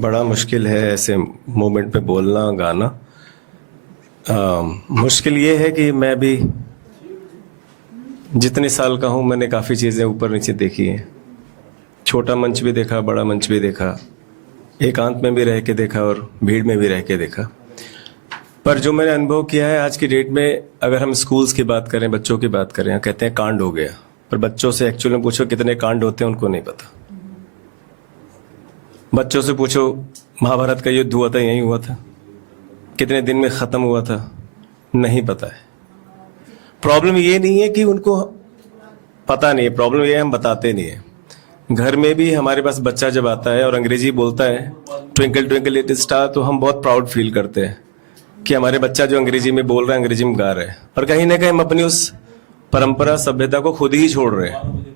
बड़ा मुश्किल है ऐसे मोमेंट पे बोलना गाना। मुश्किल ये है कि मैं भी जितने साल का हूँ मैंने काफ़ी चीज़ें ऊपर नीचे देखी हैं। छोटा मंच भी देखा, बड़ा मंच भी देखा, एकांत में भी रह के देखा और भीड़ में भी रह के देखा। पर जो मैंने अनुभव किया है आज की डेट में, अगर हम स्कूल्स की बात करें, बच्चों की बात करें, कहते हैं कांड हो गया, पर बच्चों से एक्चुअली में पूछो कितने कांड होते हैं उनको नहीं पता। बच्चों से पूछो महाभारत का युद्ध हुआ था, यही हुआ था, कितने दिन में ख़त्म हुआ था, नहीं पता है। प्रॉब्लम ये नहीं है कि उनको पता नहीं है, प्रॉब्लम ये है हम बताते नहीं है। घर में भी हमारे पास बच्चा जब आता है और अंग्रेजी बोलता है ट्विंकल ट्विंकल लिटिल स्टार, तो हम बहुत प्राउड फील करते हैं कि हमारे बच्चा जो अंग्रेजी में बोल रहा है, अंग्रेजी में गा रहा है। और कहीं ना कहीं हम अपनी उस परंपरा सभ्यता को खुद ही छोड़ रहे हैं।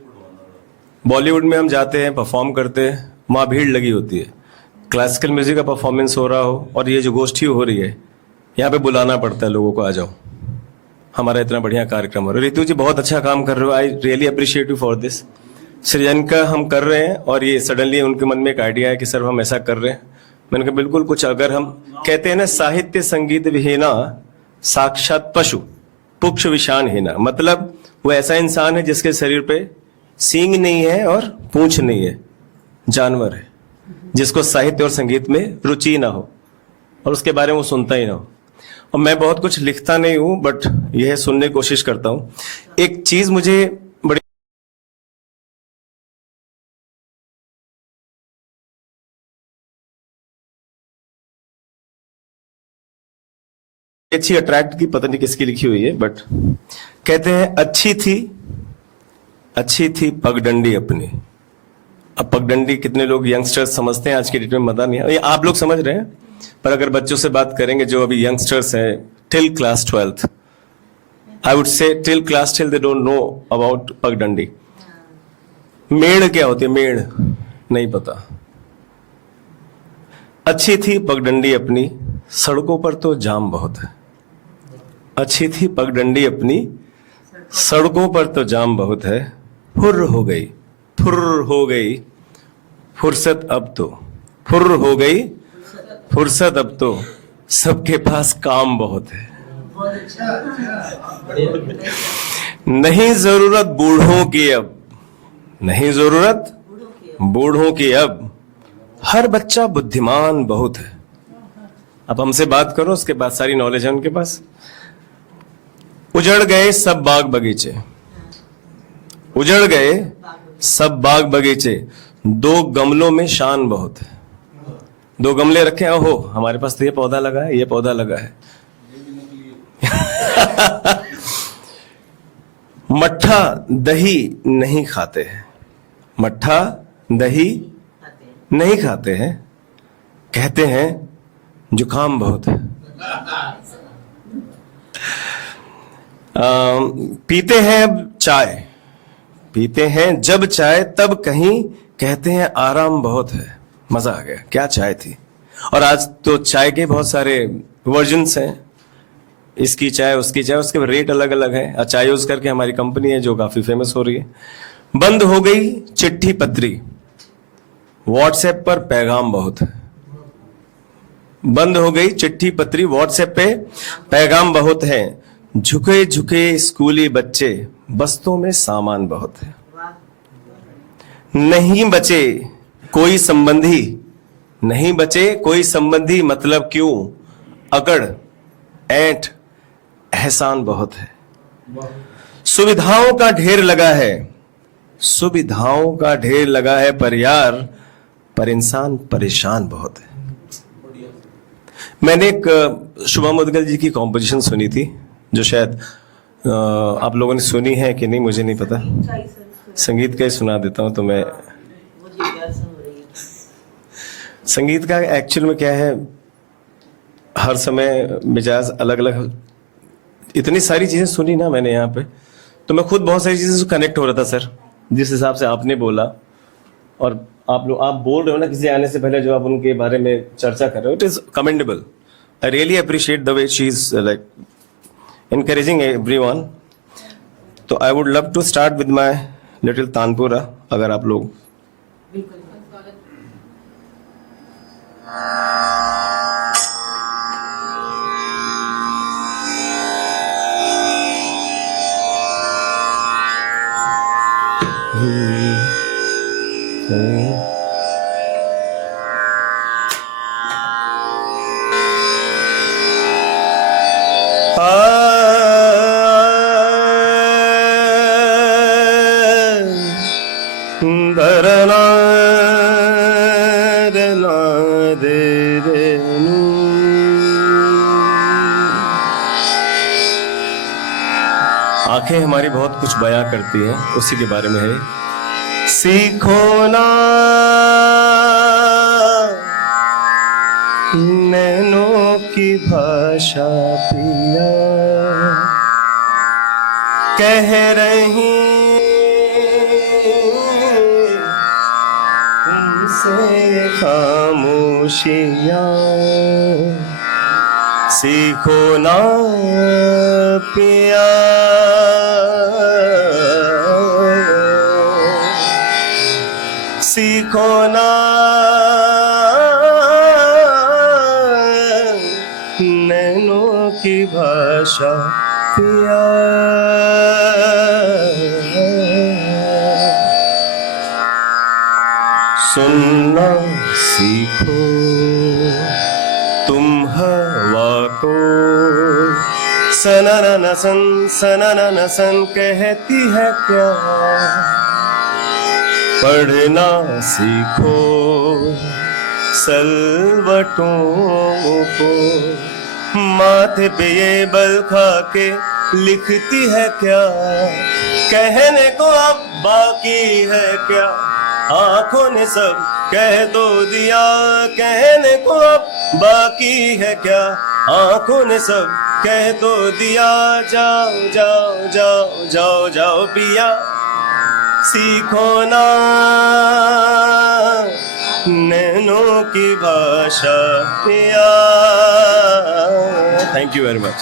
बॉलीवुड में हम जाते हैं, परफॉर्म करते हैं, वहाँ भीड़ लगी होती है। क्लासिकल म्यूजिक का परफॉर्मेंस हो रहा हो और ये जो गोष्ठी हो रही है, यहाँ पे बुलाना पड़ता है लोगों को, आ जाओ, हमारा इतना बढ़िया कार्यक्रम हो रहा है। रितु जी बहुत अच्छा काम कर रहे हो, I really appreciate you for this. सृजन का हम कर रहे हैं और ये सडनली उनके मन में एक आइडिया है कि सर हम ऐसा कर रहे हैं। मैंने कहा बिल्कुल, कुछ अगर हम कहते हैं ना, साहित्य संगीत विहीना साक्षात पशु पुक्ष विषाण हीना, मतलब वो ऐसा इंसान है जिसके शरीर पे सींग नहीं है और पूंछ नहीं है, जानवर है, जिसको साहित्य और संगीत में रुचि ना हो और उसके बारे में वो सुनता ही ना हो। और मैं बहुत कुछ लिखता नहीं हूं, बट यह सुनने की कोशिश करता हूं। एक चीज मुझे बड़ी अच्छी अट्रैक्ट की, पता नहीं किसकी लिखी हुई है, बट कहते हैं अच्छी थी पगडंडी अपनी। अब पगडंडी कितने लोग यंगस्टर्स समझते हैं आज की डेट में, मजा नहीं है, ये आप लोग समझ रहे हैं। पर अगर बच्चों से बात करेंगे जो अभी यंगस्टर्स हैं, till class 12th, I would say till class 12 they don't know about पगडंडी। मेड़ क्या होती है, मेड़ नहीं पता। अच्छी थी पगडंडी अपनी, सड़कों पर तो जाम बहुत है। अच्छी थी पगडंडी अपनी, सड़कों पर तो जाम बहुत है। फुर्र हो गई फुर्सत अब तो, फुर्र हो गई फुर्सत अब तो, सबके पास काम बहुत है। नहीं जरूरत बूढ़ों की अब, नहीं जरूरत बूढ़ों की अब, हर बच्चा बुद्धिमान बहुत है। अब हमसे बात करो, उसके बाद सारी नॉलेज है उनके पास। उजड़ गए सब बाग बगीचे, उजड़ गए सब बाग बगीचे, दो गमलों में शान बहुत है। दो गमले रखे हैं, ओहो हमारे पास तो ये पौधा लगा है, ये पौधा लगा है। मट्ठा दही नहीं खाते हैं, मट्ठा दही नहीं खाते हैं, कहते हैं जुकाम बहुत है। पीते हैं अब चाय, पीते हैं जब चाय तब कहीं, कहते हैं आराम बहुत है। मजा आ गया, क्या चाय थी। और आज तो चाय के बहुत सारे वर्जन्स हैं, इसकी चाय उसकी चाय, उसके रेट अलग अलग है। चाय यूज करके हमारी कंपनी है जो काफी फेमस हो रही है। बंद हो गई चिट्ठी पत्री, व्हाट्सएप पर पैगाम बहुत है। बंद हो गई चिट्ठी पत्री, व्हाट्सएप पे पैगाम बहुत है। झुके झुके स्कूली बच्चे, बस्तों में सामान बहुत है। नहीं बचे कोई संबंधी, नहीं बचे कोई संबंधी, मतलब क्यों, अकड़ ऐंठ एहसान बहुत है। सुविधाओं का ढेर लगा है, सुविधाओं का ढेर लगा है, पर यार पर इंसान परेशान बहुत है। मैंने एक शुभम मुदगल जी की कॉम्पोजिशन सुनी थी, जो शायद आप लोगों ने सुनी है कि नहीं मुझे नहीं पता। संगीत का ही सुना देता हूं। तो मैं संगीत का एक्चुअल में क्या है, हर समय मिजाज अलग अलग, इतनी सारी चीजें सुनी ना मैंने यहाँ पे, तो मैं खुद बहुत सारी चीजें से कनेक्ट हो रहा था सर, जिस हिसाब से आपने बोला। और आप बोल रहे हो ना किसी आने से पहले, जो आप उनके बारे में चर्चा कर रहे हो, it is commendable. I really appreciate the way she is like encouraging everyone. तो I would love to start with my little tanpura, अगर आप लोग आंखें हमारी बहुत कुछ बयां करती हैं, उसी के बारे में है। सीखो ना नैनों की भाषा पिया, कह रही तुमसे खामोशियां। सीखो ना पिया सीखो ना नैनों की भाषा पिया। सुनना सीखो तुम हवा को, सनन सन कहती है क्या। पढ़ना सीखो सलवटों को, माथे पे ये बल खा के लिखती है क्या। कहने को अब बाकी है क्या, आंखों ने सब कह दो दिया। कहने को अब बाकी है क्या, आंखों ने सब कह दो दिया। जाओ जाओ जाओ जाओ जाओ पिया, सीखो ना नैनों की भाषा पिया। Thank you very much.